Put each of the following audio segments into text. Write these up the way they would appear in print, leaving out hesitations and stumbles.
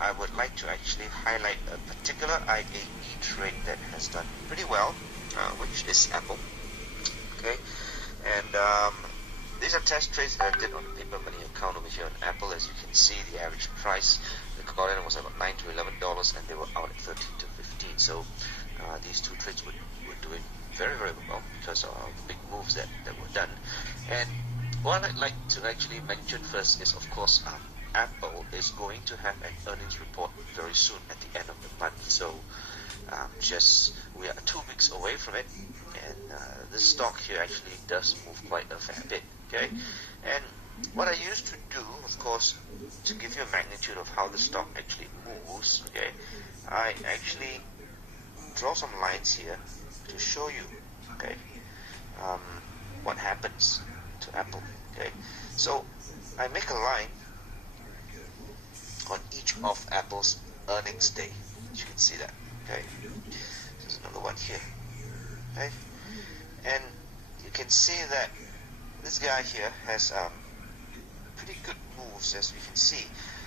I would like to actually highlight a particular IAE trade that has done pretty well, which is Apple. Okay, and these are test trades that I did on the paper money account over here on Apple. As you can see, the average price that got in was about $9 to $11, and they were out at 13 to 15. So these two trades were doing very, very well because of the big moves that were done. And what I'd like to actually mention first is, of course, Apple is going to have an earnings report very soon at the end of the month. So we are 2 weeks away from it, and this stock here actually does move quite a fair bit. Okay, and what I used to do, of course, to give you a magnitude of how the stock actually moves, okay, I actually draw some lines here to show you, okay, what happens to Apple. Okay, so I make a line on each of Apple's earnings day. As you can see that. Okay, there's another one here. Okay, and you can see that this guy here has pretty good moves, as we can see.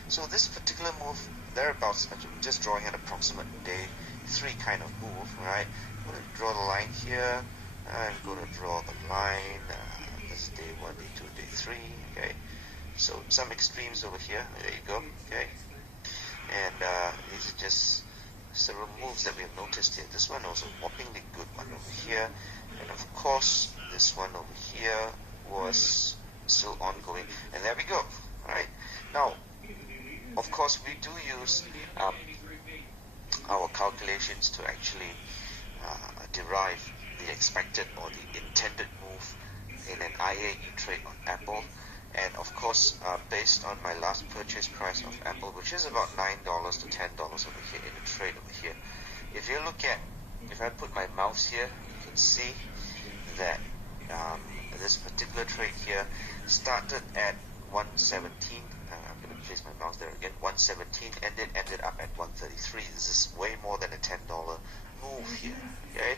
So this particular move, thereabouts, I'm just drawing an approximate day 3 kind of move, right? I'm going to draw the line here. I'm going to draw the line. This is day 1, day 2, day 3. Okay, so some extremes over here. There you go. Okay, and these are just several moves that we have noticed here. This one was a whoppingly good one over here, and of course this one over here was still ongoing, and there we go. Alright, now of course we do use our calculations to actually derive the expected or the intended move in an IAE trade on Apple. And of course, based on my last purchase price of Apple, which is about $9 to $10 over here in the trade over here, if you look at, if I put my mouse here, you can see that this particular trade here started at 117. I'm going to place my mouse there again. 117, ended up at 133. This is way more than a $10 move here. Okay.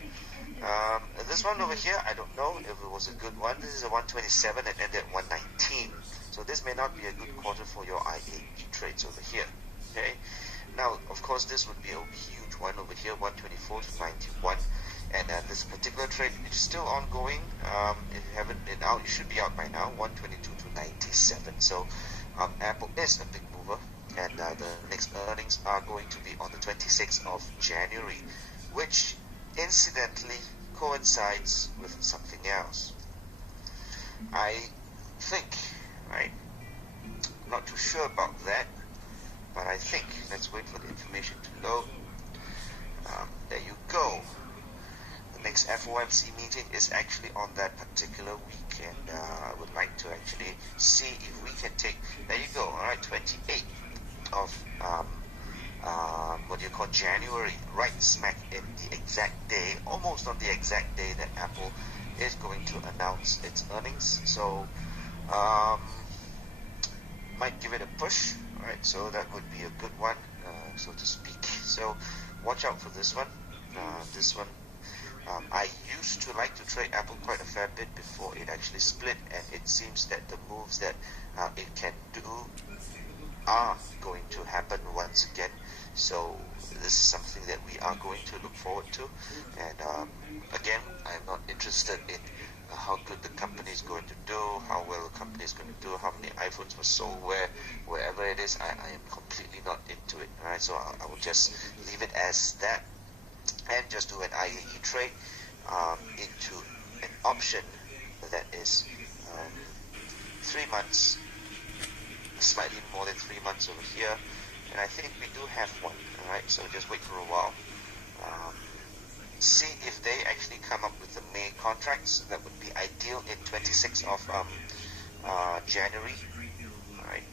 This one over here, I don't know if it was a good one. This is a 127 and ended at 119. So this may not be a good quarter for your IAE trades over here. Okay. Now, of course, this would be a huge one over here, 124 to 91. And this particular trade is still ongoing. If you haven't been out, you should be out by now. 122 to 97. So Apple is a big mover, and the next earnings are going to be on the 26th of January, which incidentally coincides with something else. I think, right? I'm not too sure about that, but I think, let's wait for the information to load. There you go. The next FOMC meeting is actually on that particular week, and I would like to actually see if we can take, there you go, alright, 28th of January, right smack in the exact day, almost on the exact day that Apple is going to announce its earnings. So might give it a push, right? So that would be a good one, so to speak. So watch out for this one. I used to like to trade Apple quite a fair bit before it actually split, and it seems that the moves that it can do are going to happen once again. So this is something that we are going to look forward to. And again, I'm not interested in how good the company is going to do, how well the company is going to do, how many iPhones were sold wherever it is. I am completely not into it. Right? So I will just leave it as that, and just do an IAE trade into an option that is 3 months, slightly more than 3 months over here, and I think we do have one. Alright, so just wait for a while. See if they actually come up with the May contracts. That would be ideal in 26th of January. Alright,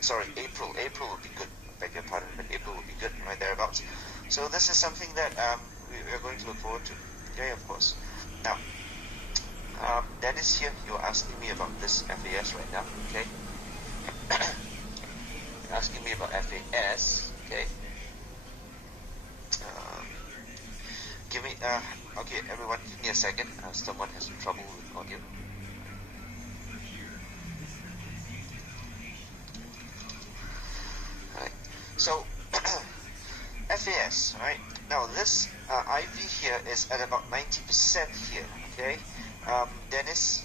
sorry, April would be good. I beg your pardon, but April would be good, right thereabouts. So this is something that we are going to look forward to. Okay, of course. Now, Dennis here, you're asking me about this FAS right now. Okay. You're asking me about FAS. Okay. Give me. Okay, everyone, give me a second. Someone has some trouble with audio. So FAS, right? Now this IV here is at about 90% here, okay? Dennis,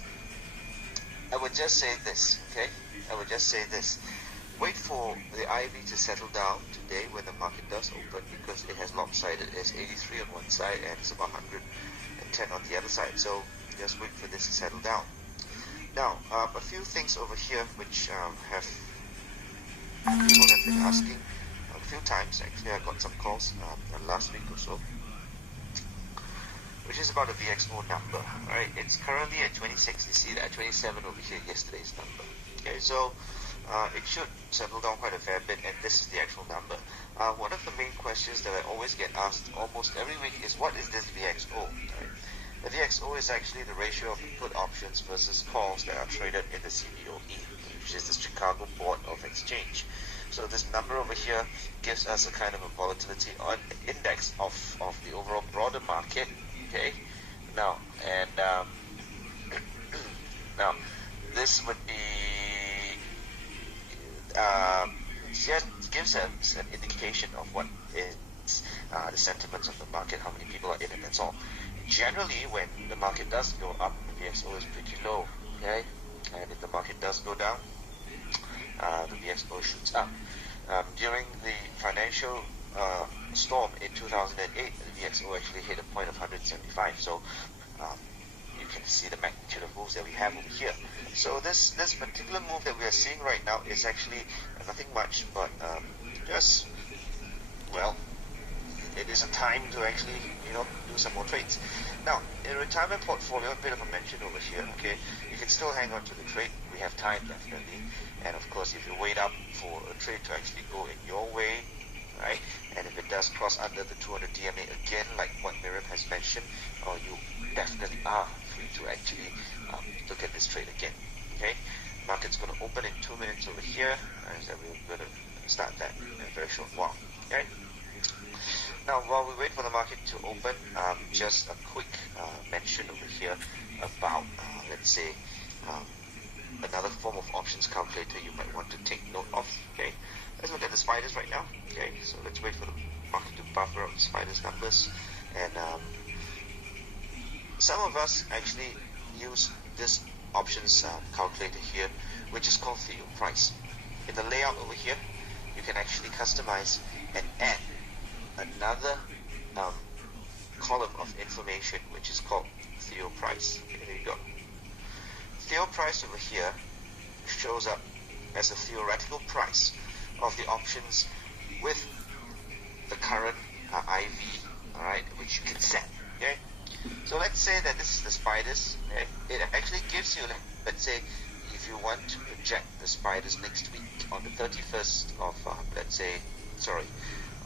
I would just say this, okay? I would just say this. Wait for the IV to settle down today when the market does open, because it has lopsided. It's 83 on one side and it's about 110 on the other side. So just wait for this to settle down. Now, a few things over here which people have been asking a few times. Actually, I got some calls last week or so, which is about the VXO number, right? It's currently at 26. You see that 27 over here, yesterday's number. Okay, so it should settle down quite a fair bit, and this is the actual number. One of the main questions that I always get asked almost every week is, what is this VXO? Right? The VXO is actually the ratio of put options versus calls that are traded in the CBOE, which is the Chicago Board of Exchange. So this number over here gives us a kind of a volatility on index of the overall broader market. Okay, now and now this would be just gives us an indication of what is the sentiments of the market, how many people are in it, that's all. Generally, when the market does go up, the VXO is pretty low, okay? And if the market does go down, the VXO shoots up. During the financial storm in 2008, the VXO actually hit a point of 175. So you can see the magnitude of moves that we have over here. So this particular move that we are seeing right now is actually nothing much, but just, well, it is a time to actually, do some more trades. Now, in a retirement portfolio, a bit of a mention over here, okay, you can still hang on to the trade. We have time, definitely. And of course, if you wait up for a trade to actually go in your way, right, and if it does cross under the 200 DMA again, like what Miriam has mentioned, you definitely are free to actually look at this trade again, okay? Market's going to open in 2 minutes over here, and so we're going to start that in a very short while, okay? Now, while we wait for the market to open, just a quick mention over here about, let's say, another form of options calculator you might want to take note of, okay? Let's look at the spiders right now, okay? So let's wait for the market to buffer up the spiders numbers. And some of us actually use this options calculator here, which is called Theo Price. In the layout over here, you can actually customize and add another column of information, which is called Theo Price. Okay, there you go. Theo Price over here shows up as a theoretical price of the options with the current IV, alright, which you can set. Okay, so let's say that this is the spiders. Okay? It actually gives you, let's say, if you want to project the spiders next week on the 31st of, on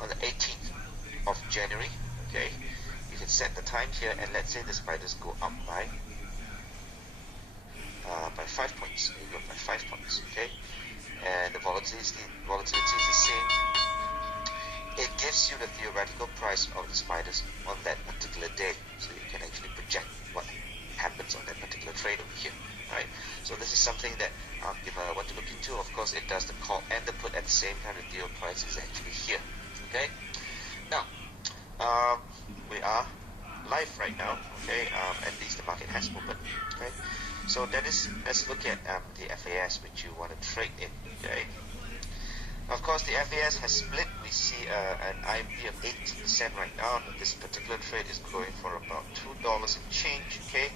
the 18th of January, okay, you can set the time here, and let's say the spiders go up by 5 points. There you go, by 5 points, okay, and the volatility is the same. It gives you the theoretical price of the spiders on that particular day, so you can actually project what happens on that particular trade over here, right? So this is something that if I want to look into, of course, it does the call and the put at the same time. The theo price is actually here, okay? Now, we are live right now, okay? At least the market has opened, okay? So that is, let's look at the FAS which you want to trade in, okay? Of course, the FAS has split. We see an IV of 80% right now. This particular trade is going for about $2 and change, okay?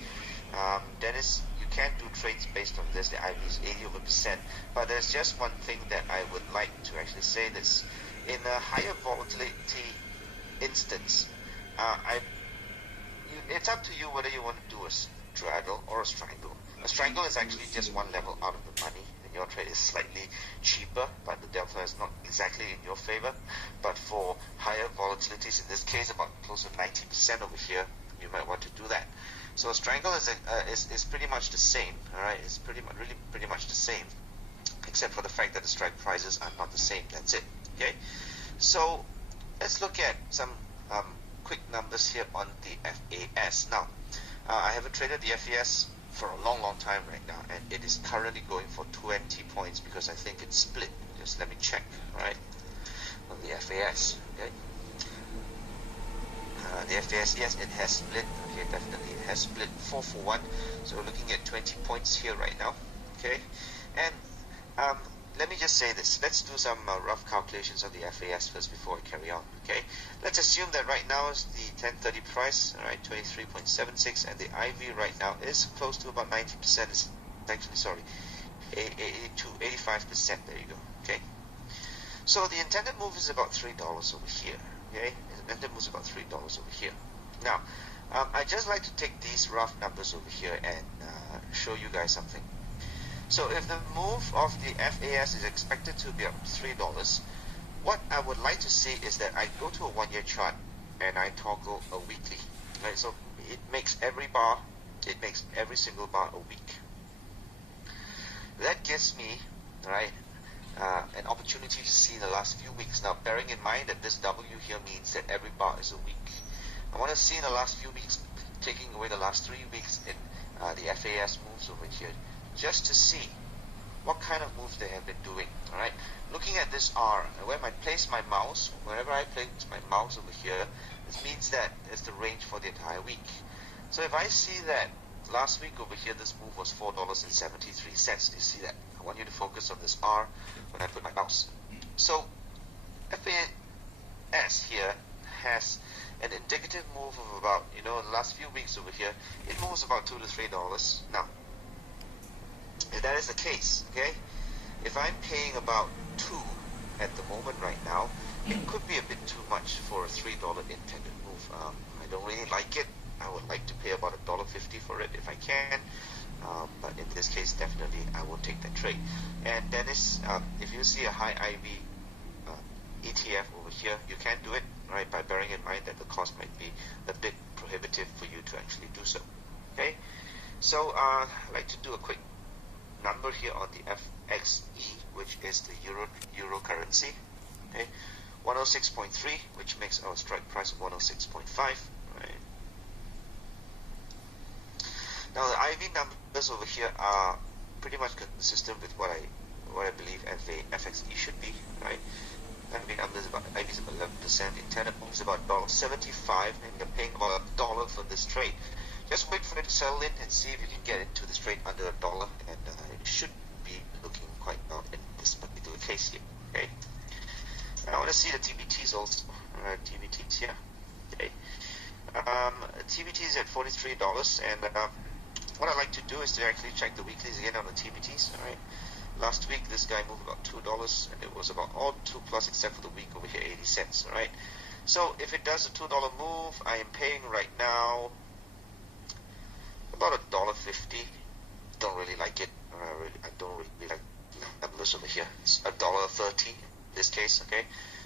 Dennis, you can do trades based on this. The IV is 80%. But there's just one thing that I would like to actually say this. In a higher volatility instance, it's up to you whether you want to do a straddle or a strangle. A strangle is actually just one level out of the money, and your trade is slightly cheaper, but the delta is not exactly in your favor. But for higher volatilities, in this case about close to 90% over here, you might want to do that. So a strangle is pretty much the same, alright? It's pretty much the same, except for the fact that the strike prices are not the same. That's it, okay? So let's look at some quick numbers here on the FAS. Now, I haven't traded the FAS for a long time right now, and it is currently going for 20 points because I think it's split. Just let me check, right? on the FAS. Okay. The FAS, yes, it has split. Okay, definitely it has split 4 for 1. So we're looking at 20 points here right now. Okay, and let me just say this. Let's do some rough calculations on the FAS first before I carry on. Okay, let's assume that right now is the 1030 price, all right, 23.76, and the IV right now is close to about 90%. It's actually, sorry, 85%. There you go. Okay, so the intended move is about $3 over here. Okay, the intended move is about $3 over here. Now, I just like to take these rough numbers over here and show you guys something. So if the move of the FAS is expected to be up $3, what I would like to see is that I go to a 1-year chart and I toggle a weekly. Right? So it makes every single bar a week. That gives me, right, an opportunity to see the last few weeks. Now, bearing in mind that this W here means that every bar is a week. I want to see in the last few weeks, taking away the last 3 weeks in the FAS moves over here, just to see what kind of moves they have been doing. All right, looking at this R, where I place my mouse, wherever I place my mouse over here, this means that is the range for the entire week. So if I see that last week over here, this move was $4.73. Do you see that? I want you to focus on this R when I put my mouse. So FAS here has an indicative move of about, in the last few weeks over here, it moves about $2 to $3. Now, if that is the case, okay, if I'm paying about 2 at the moment right now, it could be a bit too much for a $3 intended move. I don't really like it. I would like to pay about $1.50 for it if I can, but in this case, definitely I will take that trade. And Dennis, if you see a high IV ETF over here, you can do it, right, by bearing in mind that the cost might be a bit prohibitive for you to actually do so. Okay, so I'd like to do a quick number here on the FXE, which is the euro currency. Okay, 106.3, which makes our strike price of 106.5. Right. Now the IV numbers over here are pretty much consistent with what I believe FXE should be. Right. IV numbers about IV is about 11%. Intended moves about $1.75, and you're paying about $1 for this trade. Just wait for it to settle in and see if you can get into this trade under $1, and it should be looking quite well in this particular case here. Okay. I want to see the TBTs also. TBTs here. Okay. TBT is at $43, and what I like to do is to actually check the weeklies again on the TBTs. All right. Last week this guy moved about $2, and it was about all 2 plus except for the week over here 80 cents. All right. So if it does a $2 move, I am paying right now about $1.50. Don't really like it. I don't really like numbers over here. It's $1.30 in this case. Okay.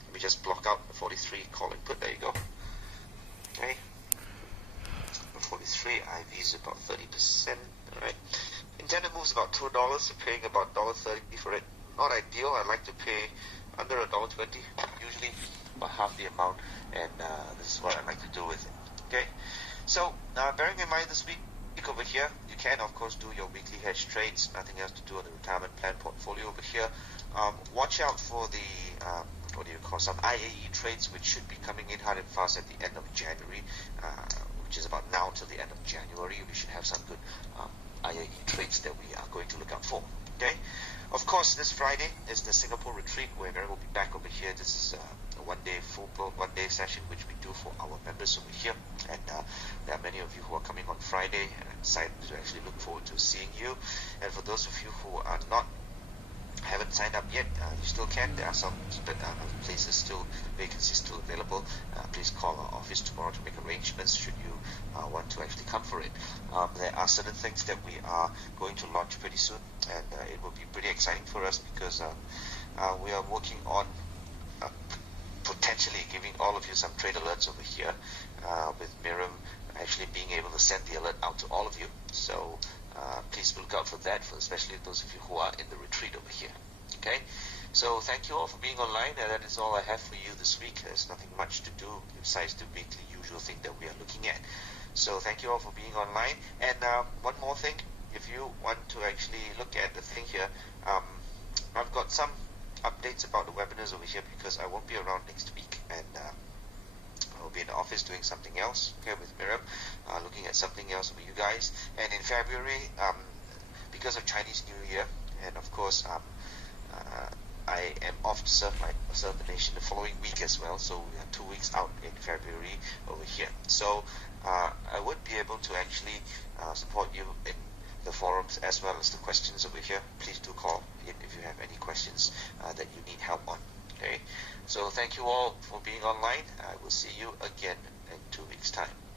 Let me just block out the 43 call and put. There you go. Okay. 43 IV is about 30%. All right. Intended moves about $2. You're paying about $1.30 for it. Not ideal. I like to pay under $1.20. Usually about half the amount, and this is what I like to do with it. Okay. So bearing in mind this week over here, you can of course do your weekly hedge trades. Nothing else to do on the retirement plan portfolio over here. Watch out for the some IAE trades, which should be coming in hard and fast at the end of January, which is about now till the end of January. We should have some good IAE trades that we are going to look out for. Okay. Of course, this Friday is the Singapore retreat where we'll be back over here. This is a one-day session which we do for our members over here, and there are many of you who are coming on Friday, and I'm excited to actually look forward to seeing you. And for those of you who are haven't signed up yet, you still can. There are some places still, vacancies still available. Please call our office tomorrow to make arrangements should you want to actually come for it. There are certain things that we are going to launch pretty soon, and it will be pretty exciting for us because we are working on potentially giving all of you some trade alerts over here, with Miriam actually being able to send the alert out to all of you. So please look out for that, especially those of you who are in the retreat over here. Okay, so thank you all for being online, and that is all I have for you this week. There's nothing much to do besides the weekly usual thing that we are looking at. So thank you all for being online. And one more thing, if you want to actually look at the thing here, I've got some updates about the webinars over here because I won't be around next week, and I'll be in the office doing something else, okay, with Miriam, looking at something else with you guys. And in February, because of Chinese New Year, and of course, I am off to serve the nation the following week as well. So we are 2 weeks out in February over here. So I would be able to actually support you in the forums as well as the questions over here. Please do call in if you have any questions that you need help on. Okay. So thank you all for being online. I will see you again in 2 weeks' time.